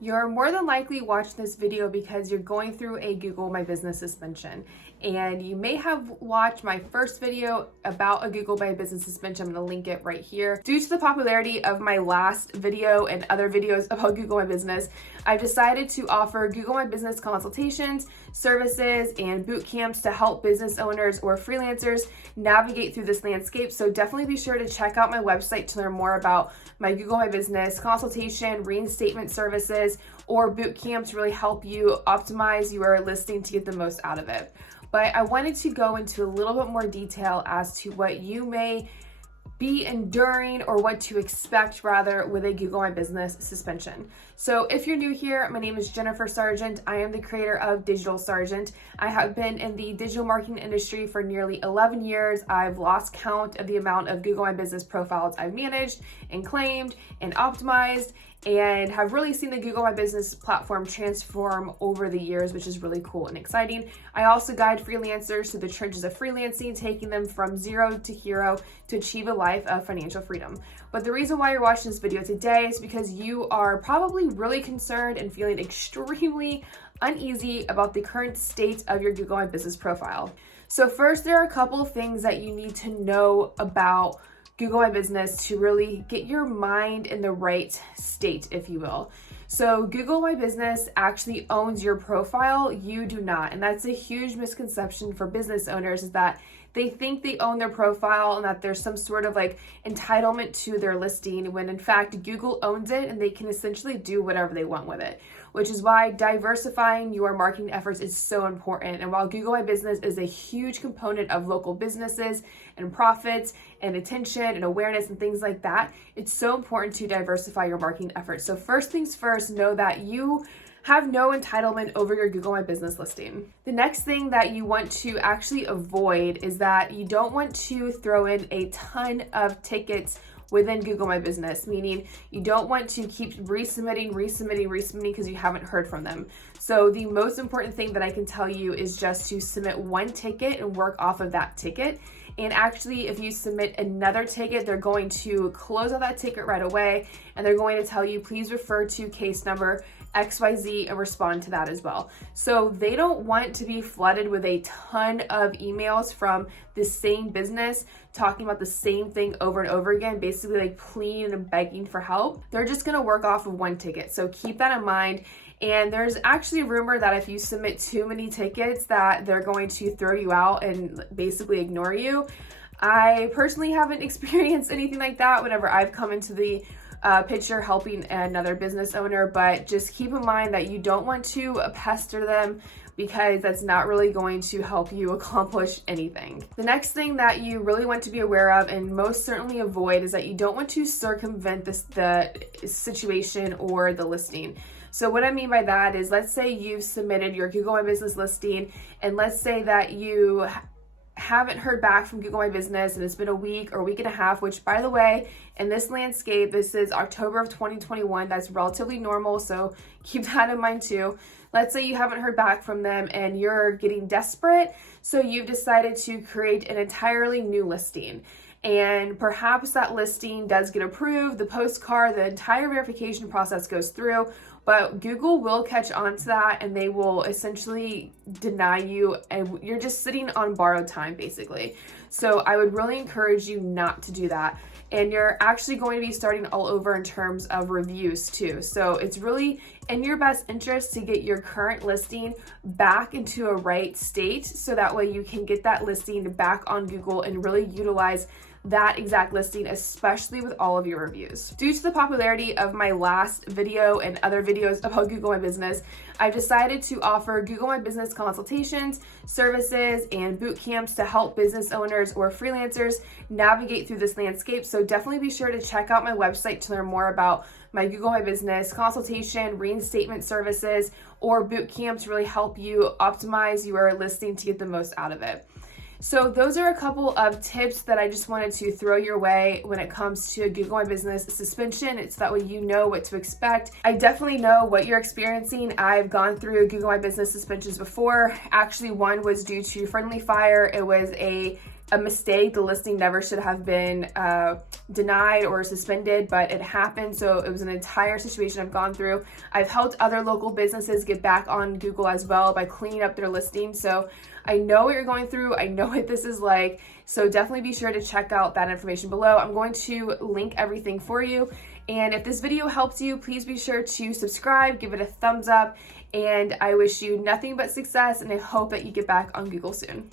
You're more than likely watching this video because you're going through a Google My Business suspension. And you may have watched my first video about a Google My Business suspension. I'm going to link it right here. Due to the popularity of my last video and other videos about Google My Business, I've decided to offer Google My Business consultations, services, and boot camps to help business owners or freelancers navigate through this landscape. So definitely be sure to check out my website to learn more about my Google My Business consultation, reinstatement services, or boot camps really help you optimize your listing to get the most out of it. But I wanted to go into a little bit more detail as to what you may be enduring or what to expect rather with a Google My Business suspension. So if you're new here, my name is Jennifer Sargeant. I am the creator of Digital Sargeant. I have been in the digital marketing industry for nearly 11 years. I've lost count of the amount of Google My Business profiles I've managed and claimed and optimized, and have really seen the Google My Business platform transform over the years, which is really cool and exciting. I also guide freelancers to the trenches of freelancing, taking them from zero to hero to achieve a life of financial freedom. But the reason why you're watching this video today is because you are probably really concerned and feeling extremely uneasy about the current state of your Google My Business profile. So first, there are a couple of things that you need to know about Google My Business to really get your mind in the right state, if you will. So Google My Business actually owns your profile. You do not. And that's a huge misconception for business owners, is that they think they own their profile and that there's some sort of like entitlement to their listing, when in fact Google owns it and they can essentially do whatever they want with it, which is why diversifying your marketing efforts is so important. And while Google My Business is a huge component of local businesses and profits and attention and awareness and things like that, it's so important to diversify your marketing efforts. So first things first, know that you have no entitlement over your Google My Business listing. The next thing that you want to actually avoid is that you don't want to throw in a ton of tickets within Google My Business, meaning you don't want to keep resubmitting because you haven't heard from them. So the most important thing that I can tell you is just to submit one ticket and work off of that ticket. And actually, if you submit another ticket, they're going to close out that ticket right away, and they're going to tell you, please refer to case number XYZ and respond to that as well. So they don't want to be flooded with a ton of emails from the same business talking about the same thing over and over again, basically like pleading and begging for help. They're just going to work off of one ticket. So keep that in mind. And there's actually a rumor that if you submit too many tickets that they're going to throw you out and basically ignore you. I personally haven't experienced anything like that whenever I've come into the picture helping another business owner, but just keep in mind that you don't want to pester them, because that's not really going to help you accomplish anything. The next thing that you really want to be aware of and most certainly avoid is that you don't want to circumvent the situation or the listing. So what I mean by that is, let's say you've submitted your Google My Business listing, and let's say that you haven't heard back from Google My Business and it's been a week or a week and a half, which by the way, in this landscape, this is October of 2021, that's relatively normal, so keep that in mind too. Let's say you haven't heard back from them and you're getting desperate, so you've decided to create an entirely new listing. And perhaps that listing does get approved, the postcard, the entire verification process goes through, but Google will catch on to that and they will essentially deny you, and you're just sitting on borrowed time basically. So I would really encourage you not to do that. And you're actually going to be starting all over in terms of reviews too. So it's really in your best interest to get your current listing back into a right state, so that way you can get that listing back on Google and really utilize that exact listing, especially with all of your reviews. Due to the popularity of my last video and other videos about Google My Business, I've decided to offer Google My Business consultations, services, and boot camps to help business owners or freelancers navigate through this landscape. So definitely be sure to check out my website to learn more about my Google My Business consultation, reinstatement services, or boot camps to really help you optimize your listing to get the most out of it. So those are a couple of tips that I just wanted to throw your way when it comes to Google My Business suspension. It's that way you know what to expect. I definitely know what you're experiencing. I've gone through Google My Business suspensions before. Actually, one was due to friendly fire. It was a a mistake. The listing never should have been denied or suspended, but it happened. So it was an entire situation I've gone through. I've helped other local businesses get back on Google as well by cleaning up their listings. So I know what you're going through. I know what this is like. So definitely be sure to check out that information below. I'm going to link everything for you. And if this video helps you, please be sure to subscribe, give it a thumbs up, and I wish you nothing but success, and I hope that you get back on Google soon.